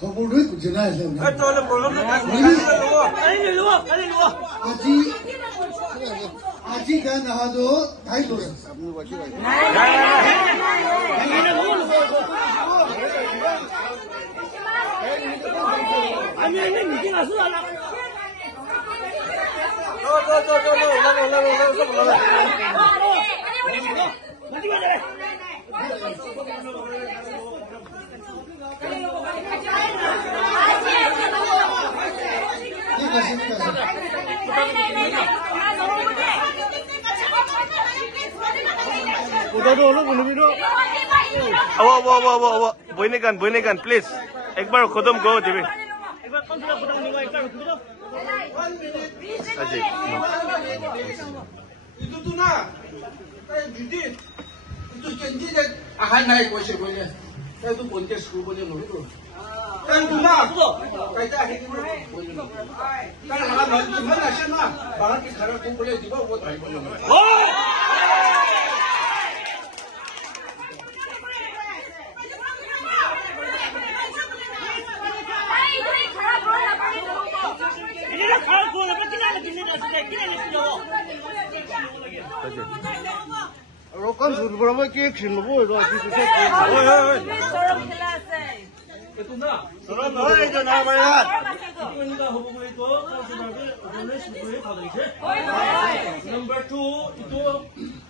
খবৰটো জনাই আছে আজি গান আহাতো ঠাই লৈছে আমি মিটিং আছো Boynegan, please. Ekbar khodam go dibi. Ajay. Itu tu na. Jadi itu candidate akan naik kuasa boleh. Saya tu contest school boleh loh itu. Kan tu na. Kita hari ini boleh. Kan orang mana siapa? Barat kita harap tu boleh dibawa buat hari boleh. Rokan suruh berapa kek sih lo boy, doa sih sih. Itu na. Oh itu nama ya. Itu ni dah hubung itu, kalau sudah boleh boleh kalau itu. Number 2 itu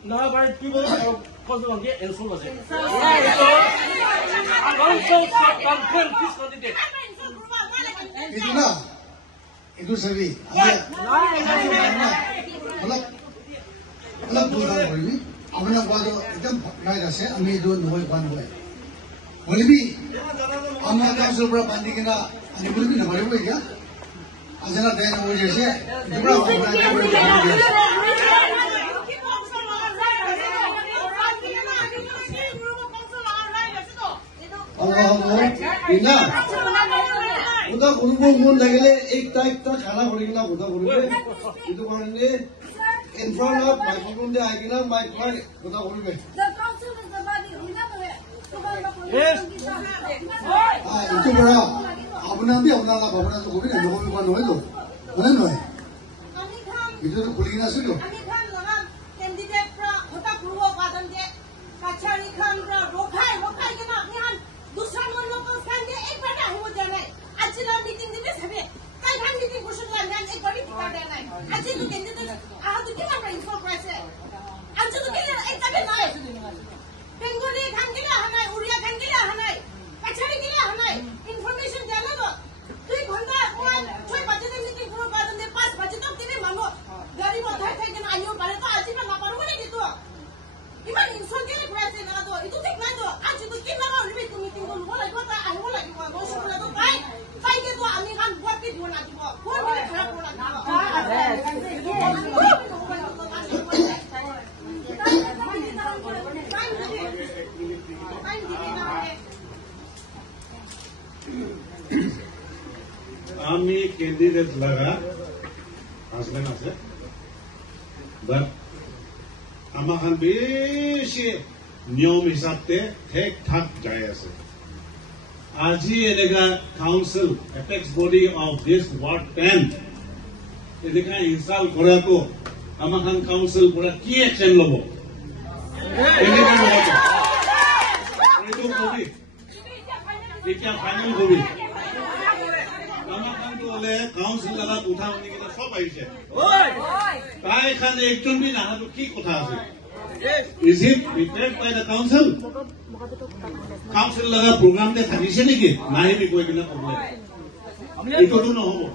nah baik people kalau sudah dia ensur aja. Council campaign please continue. Itu na. Itu sendiri. Kalau dua orang ini, apabila kalau itu naik rasa, kami itu nuai pan nuai. Boleh bi, kami akan sebera pandi kita, ani boleh bi nak boleh boleh ya? Ajaran dia nak boleh je, itu berapa orang yang boleh boleh. Allah, ina. उधर उनको मूल लगेले एक खाना बनेगी ना उधर बोलेंगे इधर बोलेंगे इन्फ्रंट ऑफ माइक्रोफोन दे आएगी ना माइक्रोफोन उधर बोलेंगे हाँ इधर बड़ा अपना भी अपना ना अपना तो कोई नहीं लोगों में कौन है तो कौन है इधर तो खुली ना सुनो दूसरा लोग को संगे एक बड़ा हो जाए आज ना मीटिंग दिने सभी कल हम मीटिंग कुछ लंदन एक बड़ी टिका देना है आज तो कैंडिडेट आ तो क्या कर इनको कैसे आज तो क्या एक तबे ना है बेंगोली खान के लिए हमें उड़िया खान के लिए हमें कचहरी के लिए हमें इंफॉर्मेशन देना तो कोई घंटा वन 6 बजे तक मीटिंग पूरा कर दे 5 बजे तक तेरे मांगो गाड़ी में उठा के ना आयो बारे तो आज ही ना करो बोले कि तो इमान इंसान के लिए कैसे ना तो इतो ठीक ना तो आज तो क्या ना और भी तुम मीटिंग को बोला तो आ बोला कि वो सब बोला तो काय के तो आमी खान बुat भी बोला कि वो कौन भी खराब बोला आमी कैंडिडेट लगा हासबेन আছে but আমাখান বেশি নিয়ম হিসাবে ঠিক ঠাক যাই আছে আজি এনেকা council apex body of this ward 10 এনেকা ইনস্টল কৰাটো আমাখান কাউন্সিল পৰা কি একশন লব এনেকা লব এইটো কবি এতিয়া ফাইনাল কবি আমাখান তো হলে কাউন্সিল লাগা উঠা উনি কিনা সব আইছে তাই খান একজন বি না তো কি কথা আছে Is it prepared by the council? Council laga program de thakise niki nahi bi koi kina problem. Ito to no hobo.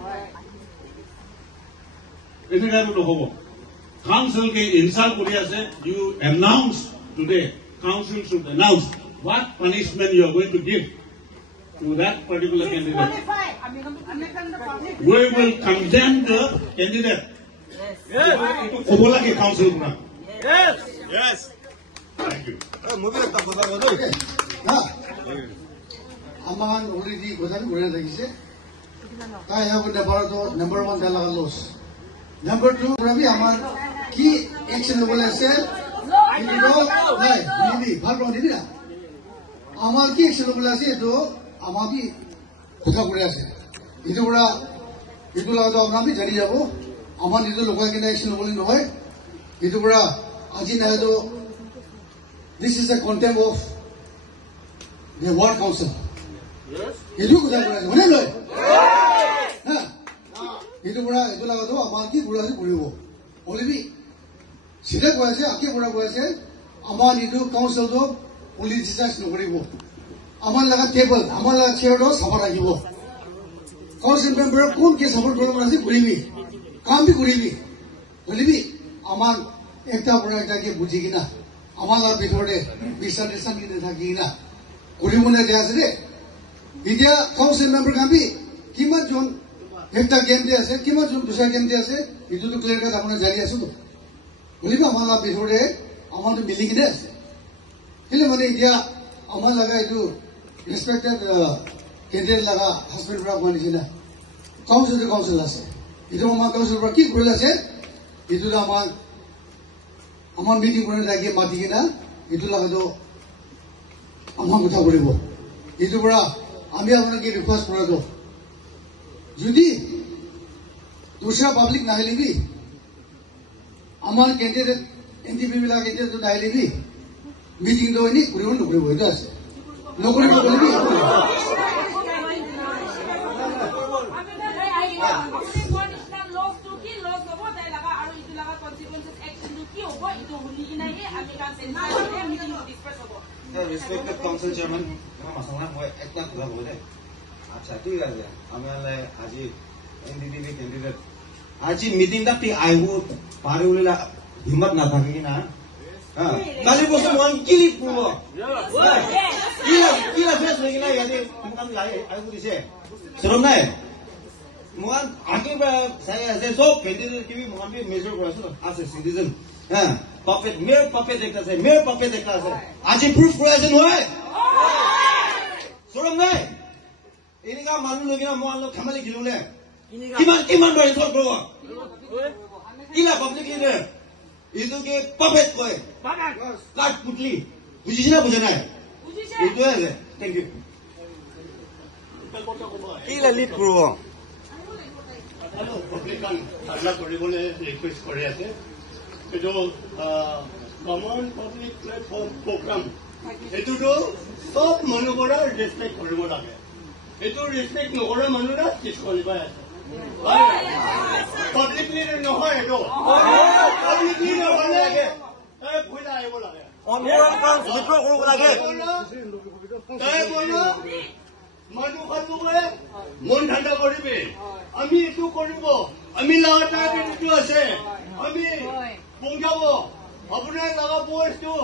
Ito ka no hobo. Council ke insal kori ase you announce today. Council should announce what punishment you are going to give to that particular candidate. We will condemn the candidate. Yes. Hobo lagi council kuna. Yes. Yes. Thank you. Mobile tak boleh bodoh. Nah, aman already bosan boleh lagi sih. Kaya aku dapat tu number 1 dalam los. Number 2 berarti aman ki action boleh sih. Ini tu, ini, baru ini lah. Aman ki action boleh sih tu, aman bi কথা কৈ আছে এইটো পৰা এইটো লগাটো আমি জানি যাব আমাৰ নিজৰ লোকাল কিনে একশ্যন ল'বলৈ নহয় এইটো পৰা আজি নাইতো this is a contempt of the ward council এইটো কথা কৈ আছে হয়নে নহয় এইটো পৰা এইটো লগাটো আমাৰ কি বুঢ়া কৰিব অলিবি চিধা কৈ আছে আকে বুঢ়া কৈ আছে আমাৰ এইটো কাউন্সিলটো পলিটিচাইজ নকৰিব আমাৰ লগা টেবল আমাৰ লগা চেয়াৰটো চাফা ৰাখিব কাউন্সিল মেম্বাৰ কোন কে সাপোর্ট করব আছে করিবি কাম বি করিবি বলিবি আমার একটা বড় একটাকে বুঝি কিনা আমার লাভ ভিতরে মিসআন্ডারস্ট্যান্ডিং কিনে থাকি কিনা করিব না যে আছে রে এতিয়া কাউন্সিল মেম্বাৰ কাম বি কিমান জন একটা গেম দিয়ে আছে কিমান জন দুসরা গেম দিয়ে আছে ইটো তো ক্লিয়ার কাট আপনারা জানি আছো তো বলিবি আমার লাভ ভিতরে আমার তো মিলি কিনে আছে কিন্তু মানে এতিয়া আমার লাগা এইটো রেসপেক্টেড কেন্দ্রের লাগা হাজবেন্ড পৰা কোৱা নিচিনা কাউন্সিল আছে এইটো আমাৰ কাউন্সিলৰ পৰা কি কৰিলে আছে এইটো আমাৰ মিটিং কৰি লাগি মাতি কিনা এইটো লগাটো আমাৰ কথা কৰিব এইটোৰ পৰা আমি আপোনাক ৰিকুৱেষ্ট কৰাটো যদি দুসৰা পাব্লিক নাহিলেবি আমাৰ কেন্দ্ৰেৰ এনটিপি বিলাক এতিয়াতো নাহিলেবি মিটিংটো এনে কৰিব নকৰিব এইটো আছে নকৰিব বলিবি Respected Council Chairman, masalah moi ekta kula boleh. Acha ঠিক আছে আমি আজি এনডিটিভি ক্যান্ডিডেট আজি মিটিং টা ঠিক আইব পারে উলিলা হিম্মত না থাকে কিনা হ্যাঁ কালি বসে মন কিলি পুব কিলা ফেস লাগি না ইয়াতে মুকাম লাই আইব দিছে শরম নাই মুকাম আগে সাই আছে সব ক্যান্ডিডেট কি মুকাম বি মেজর করে আছে সিটিজেন হ্যাঁ puppet mere puppet ekta ase aji proof kora ase noy sorom nai enika manu logina mo allo khamali gilule kiman bari thor koro ila public leader idu ke puppet koy kat putli bujhichi na bujha nai bujhiche idu ase thank you ila lead koro hello public kan agla koribole request kori ase जो कमन public platform programme एटू तो सब मानुहरा respect কৰিব লাগে এটু ৰেসপেক্ট নকৰা মানুহৰা disqualify আছে public leader নহয় এটো পাব্লিক লিডাৰ হলে এ ভুল আহিব লাগে অনমোৰন কাম জিপৰ কৰিব লাগে তাই বলো মানুহ খাতুকে মন ঠাণ্ডা কৰিবি আমি এটু কৰিব আমি লাটা এটু আছে আমি পৌঁছাব আপোনাৰ লগা পোষ্টটো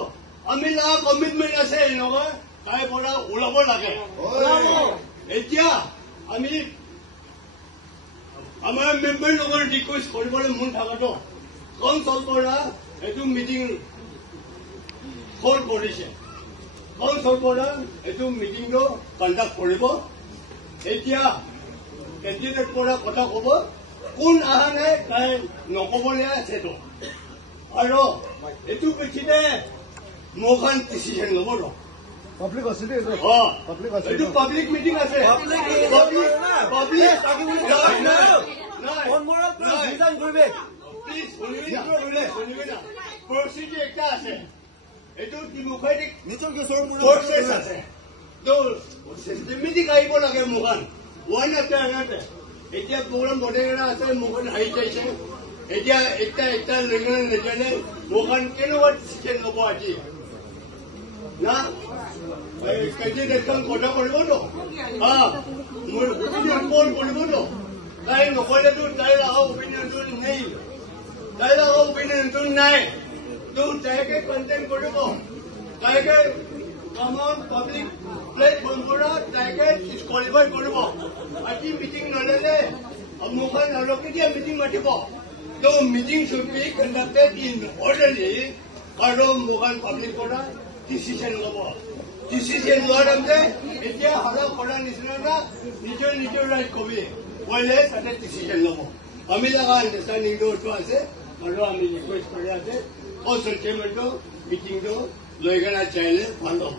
আমি লগা কমিটমেণ্ট আছে নহয় তাই পৰা ওলাব লাগে এতিয়া আমি আমাৰ মেম্বাৰ লগত ৰিকুৱেষ্ট কৰিবলৈ মন থকাটো কাউন্সিল পৰা এইটো মিটিং কল কৰিছে কাউন্সিল পৰা এইটো মিটিংটো কণ্ডাক্ট কৰিব এতিয়া কেণ্ডিডেট পৰা কথা ক'ব কোন অহা নাই তাই নক'বলৈ আছেতো আৰু এইটো পিছতে মোখান ডিচিশন ল'ব ৰ পাব্লিক আছে এইটো পাব্লিক মিটিং আছে প্ৰচিডিউৰ একটা আছে এইটো ডেমক্ৰেটিক প্ৰচেছ আছে চিষ্টেমেটিক আহিব লাগে মোখান ওৱান আফটাৰ এনাৰ এতিয়া প্ৰগ্ৰাম বৰ্ডেগৰা আছে মোখান হাৰি যাইছে এতিয়া একটা লেগেল নেজানে মোখান কেনেকুৱা ডিচিশন ল'ব আজি না কেণ্ডিডেটখন কথা কৰিবতো মোৰ অপিনিয়ন কল কৰিবতো তাই নকৰিলেতো তাইৰ লগা অপিনিয়নটো নেই তাইৰ লগা অপিনিয়নটো নাই তো তাইকে কণ্টেক্ট কৰিব তাইকে কমন পাব্লিক প্লেটফৰ্ম পৰা তাইকে ডিসকোৱালিফাই কৰিব আজি মিটিং নল'লে মোখান আৰু কেতিয়া মিটিং মাতিব তো meeting should be conducted in orderly আৰু মোখান পাব্লিক পৰা ডিচিশন ল'ব ডিচিশন লোৱাৰ মতে এতিয়া হাৰা কৰা নিচিনা নিজৰ ৰাইট কবি কলে তাতে ডিচিশন ল'ব আমি লগা আণ্ডাৰষ্টেণ্ডিংটো আছে আৰু আমি ৰিকুৱেষ্ট কৰি আছে কাউন্সিল চেয়াৰমেনটো মিটিংটো লৈ কেনে চাইলে ভাল হ'ব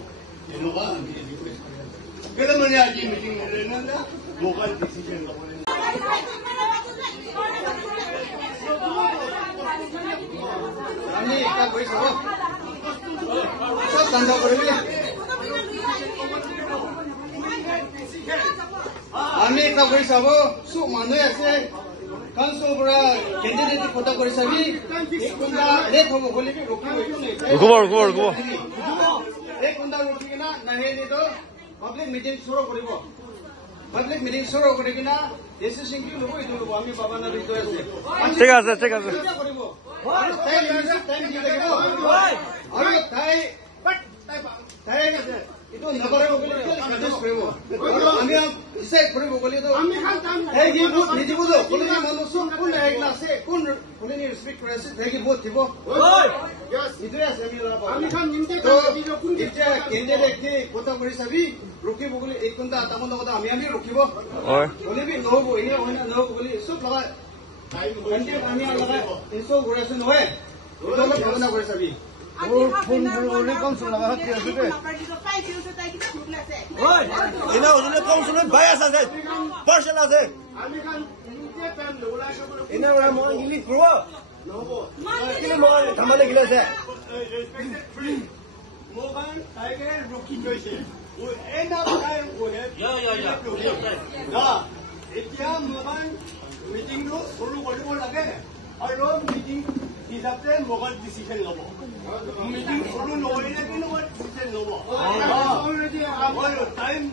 এনেকুৱা আমি ৰিকুৱেষ্ট কৰি আছো কেলে মানে আজি মিটিং নল'লে লোকাল ডিসিশন ল'ব আমি এটা কৰি চাব চব ঠাণ্ডা কৰিবি আমি এটা কৰি চাব চব মানুহে আছে কাউন্সিলৰ পৰা কেণ্ডিডেট কথা কৰি চাবি কোনটা ৰেট হ'ব বুলি ৰখিব এই কোনটা ৰখি কিনা নাহে নিতো পাব্লিক মিটিং চুৰ কৰিব পাব্লিক মিটিং চুৰ কৰি কিনা ডিচিশন কি ল'ব এইটো ল'ব আমি বাবা নাবি কৈ আছে ঠিক আছে কৰিব আৰু টাইম দি লাগিব আৰু তাই আছে itu nagara bogoli kadesh prebo ami isai prebo bogoli to ami khan hey gi bot niji bodo koloni manu sun kun ekla ase kun koloni respect kore ase hey gi bot thibo oi yes idre ase ami khan nimte to kun dikja candidate ki kota kori sabi ruki bogoli ek kunta tamon kota ami rukibo oi boli bi no bo ine hoina no bogoli sob laga kante ami laga inso kore ase noe to lo bhagna kore sabi phone council laga hat ki ase oi ina ojone council bhai ase parcel ase ami kan nite pan lola ina ora mo ingli pro no bo kile mo thamale gile ase mo kan tiger roki joise o end up time ole ya etia mo kan meeting ro suru koribo lage aru meeting hisabte mogal decision lobo meeting suru noile kino decision lobo aru time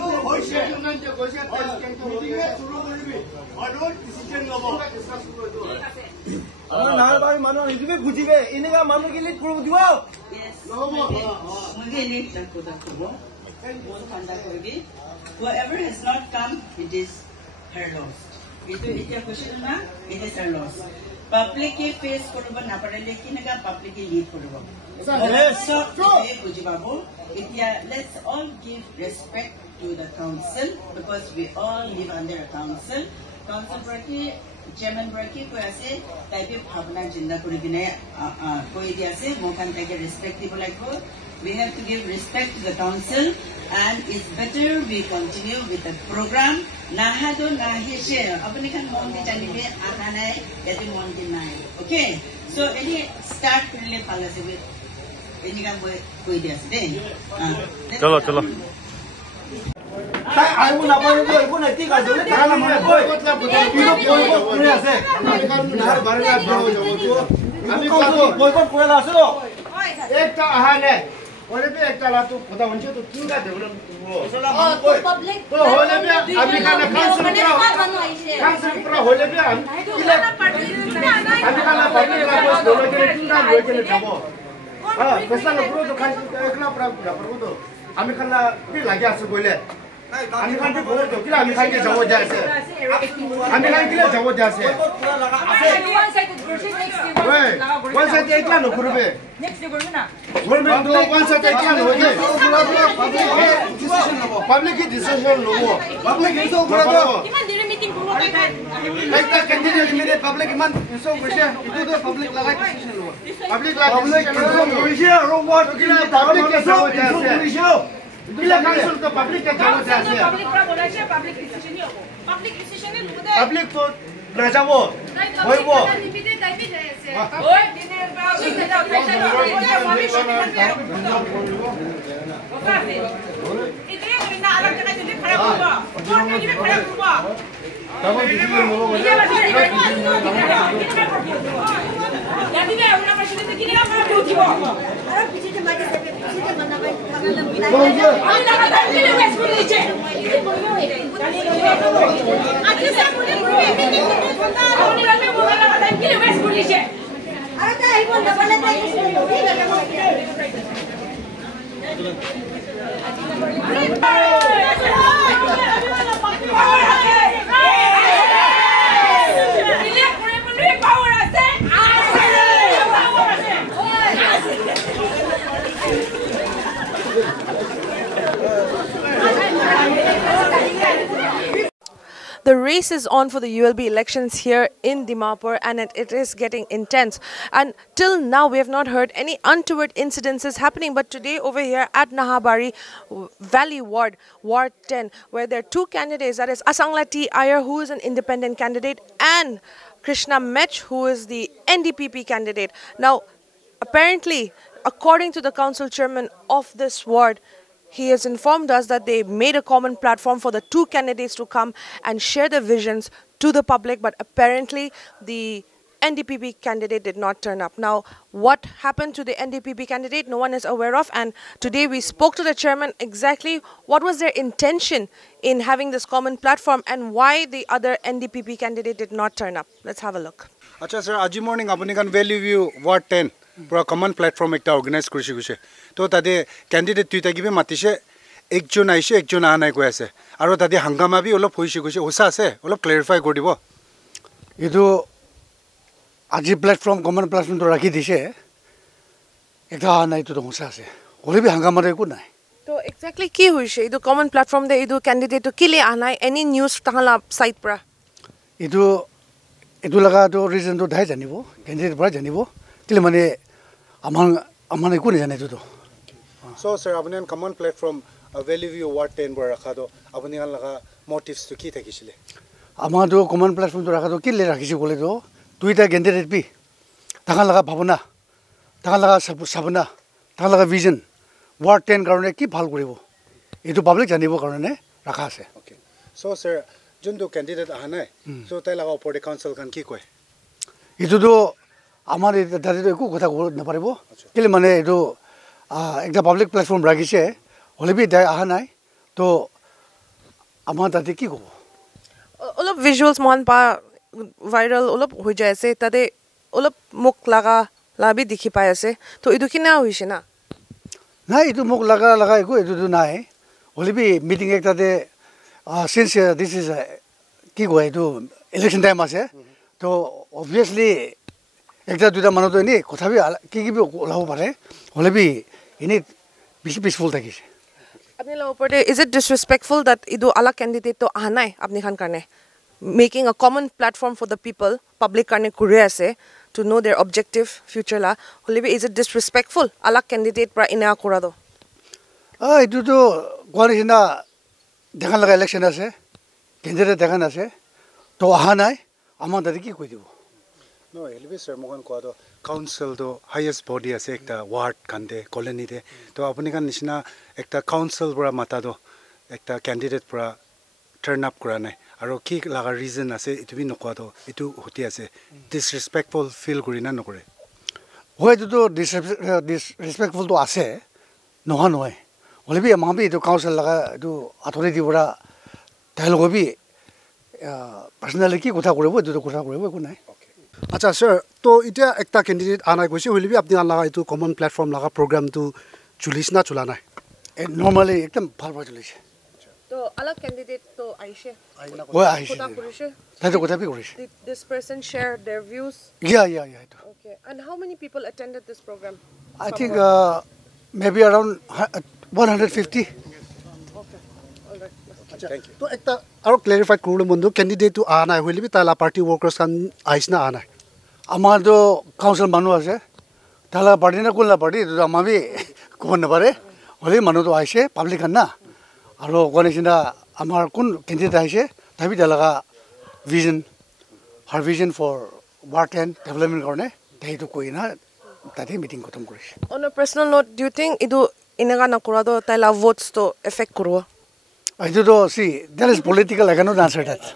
no hoise nan je goise meeting e suru koribi aru decision lobo আমার নার বাড়ি মানুষ হিসেবে বুঝিবে এনেকা মানুষ গেলে করব দিব whoever has not come, it is her loss. It is her loss. Public ke face koroba na parele kinega public ke lead koroba. So let's all give respect to the council because we all live under a council. Council party chairman party ko ase taibe bhavna jinda kori kine koi di ase mokan taike respect dibo lagbo. We have to give respect to the council and it's better we continue with the program. Nahado nahishe apni kan mon di janibe ahanai yati mon di nai. Okay, so any start korle phala se any kan koi di ase de chalo তাই আইবো না পারবো এরকম না ঠিক আছে তাহলে মানে কই বয়কট করে আছে নার বারেলা বড় যাব তো আমি বয়কট করে আছে তো একটা আহানে ওরে বে একটা লা তো কথা হচ্ছে তো তিনটা দেবো তো পাবলিক তো হলে বে আমি কানা কাউন্সিল পুরো হলে বে আমি কানা পার্টি লা বস দোলে কে তিনটা লই কে যাব হ্যাঁ বেসানো পুরো তো খাই একলা পুরো করব তো আমি কানা কি লাগে আছে বলে আমি খান কে বলে তো কিলা আমি খাই কে যাব যাচ্ছে আমি খাই কিলা যাব যাচ্ছে ওয়ান সাইড একলা ন করবে নেক্সট ডে করবে না করবে তো ওয়ান সাইড একলা ন হয়ে পাবলিক কি ডিসিশন লবো পাবলিক ইনসো করে তো কিমান দিনে মিটিং করব একটা ক্যান্ডিডেট মিলে পাবলিক ইমান ইনসো কইছে ইটো তো পাবলিক লাগাই ডিসিশন লবো পাবলিক ইনসো কইছে রোবট কিলা পাবলিক কে যাব যাচ্ছে Bila council to public ke jabo jase public pra bola che public decision ni hobo public decision ni lude public to na jabo hoibo limite time jaye ase oi dine public na jabo kaisa mami shoti karbe okase idre na alag jagah jodi khara korbo court me jibe khara korbo tamo decision lobo ye basi yadi be una machine te kinera khara uthibo ara piche je mage sebe piche je banda bai khagala bila আমি লাগাতার kilo West করে দিয়েছে আজকে সব বলে meeting করতে বন্ধ আপনি রাতে মোবাইল লাগাতার কিলো ওয়েস্ট করে দিয়েছে আরে তাই বল না বলে তাই The race is on for the ULB elections here in Dimapur, and it is getting intense. And till now, we have not heard any untoward incidences happening. But today, over here at Nahabari Valley Ward, Ward 10, where there are two candidates, that is Asangla T. Iyer, who is an independent candidate, and Krishna Mech, who is the NDPP candidate. Now, apparently, according to the council chairman of this ward, he has informed us that they made a common platform for the two candidates to come and share their visions to the public, but apparently the NDPP candidate did not turn up. Now, what happened to the NDPP candidate, no one is aware of, and today we spoke to the chairman exactly what was their intention in having this common platform and why the other NDPP candidate did not turn up. Let's have a look. Acha sir, aji morning apuni kan Valley View Ward 10 pura common platform ekta organize kurishi guse. To tade candidate tuita gibe matise ekjon aise ekjon anai koi ase. Aro tade hangama bi olop hoishi guse. Osa ase olop clarify koribo. Idu aji platform common platform to rakhi dise. Ekta anai to hosa ase. Ole bi hangama re ko nai. So exactly ki hoise? Idu common platform de idu candidate to kile anai any news tahala site pra. Idu laga to reason to dai janibo. Candidate pra janibo. Kile mane amane ko ni jane to. So sir, apuni kan common platform Valley View Ward 10 pura rakha do apuni kan laga motives to ki thakisile. Ama to common platform to rakha to kile rakhisi kole to tuita candidate bi takan laga bhabana takan laga sabana takan laga vision Ward 10 karone ki bhal koribo etu public janibo karone rakha ase. Okay. So sir, junto candidate ahanai so tai laga opor council kan ki koi? Itu to amar dadi to eku kotha kol na paribo kile mane etu ekta public platform rakhise hole bi dai ahanai to amar dadi ki kobo olop visuals mohan pa viral olop hoi jai ase tade olop muk laga labi dikhi pai ase to idu kina hoise na na itu muk laga eku etu to nai hole bi meeting ekta de since this is ki go etu election time ase to obviously ekta duta manu to ni kotha bi ki bi olabo pare hole bi ini peaceful thakise. Apni la opor de is it disrespectful that idu ala candidate to ahanai apni khan karne making a common platform for the people public karne kure ase to know their objective future la hole bi is it disrespectful ala candidate pra ina kura do itu to gwari na dekhan laga election ase candidate dekhan ase to ahanai amon dadi ki koi dibo. No, elbe sir mohan ko do council do highest body ase ekta ward kande colony de to apuni kan nishina ekta council pura mata do ekta candidate pura turn up kora nai aro ki laga reason ase itu bi nokwa do itu hoti ase disrespectful feel kurina nokore hoy to disrespectful to ase noha noy hole bi ambi to council laga to authority pura dialogue bi personally ki kotha koribo to kotha koribo ko nai. Acha sir, to itia ekta candidate anai goise hoile bi apni laga itu common platform laga program tu chulis na chula nai normally ekdam bhal bhal chulise to ala candidate to aishe hoy aishe kotha korise taito kotha bi korise did this person share their views? yeah Okay, and how many people attended this program? I think maybe around 150. Thank you. To ekta aro clarified kuru mundu candidate tu ana hoile bi tala party workers kan aisna ana amar to council manu ase tala party na kulna party to amami kon na pare hole manu to aise public kan na aro konisina amar kun candidate aise tabi dalaga vision her vision for Ward 10 development karone tai to koi na tati meeting kotam korise. On a personal note, do you think idu inaga na kurado tala votes to affect kurwa? I do not see. That is political. I cannot answer that.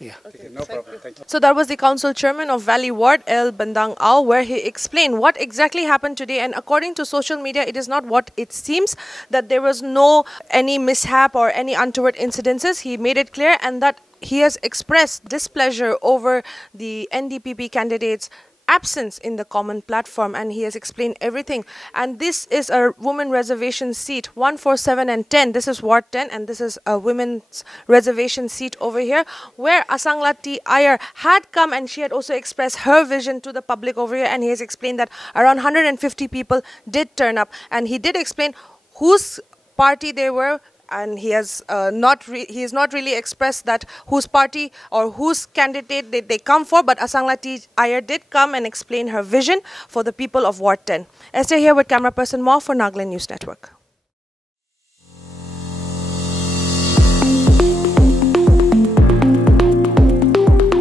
Yeah. Okay, no problem. Thank you. So that was the council chairman of Valley Ward, El Bandang Ao, where he explained what exactly happened today. And according to social media, it is not what it seems, that there was no any mishap or any untoward incidences. He made it clear, and that he has expressed displeasure over the NDPP candidates' absence in the common platform, and he has explained everything. And this is a women reservation seat 147 and 10. This is Ward 10, and this is a women's reservation seat over here, where Asangla T. Iyer had come, and she had also expressed her vision to the public over here, and he has explained that around 150 people did turn up, and he did explain whose party they were and he has not really expressed that whose party or whose candidate they come for, but Asangla T. Iyer did come and explain her vision for the people of Ward 10. Esther here with camera person Mo for Nagaland News Network.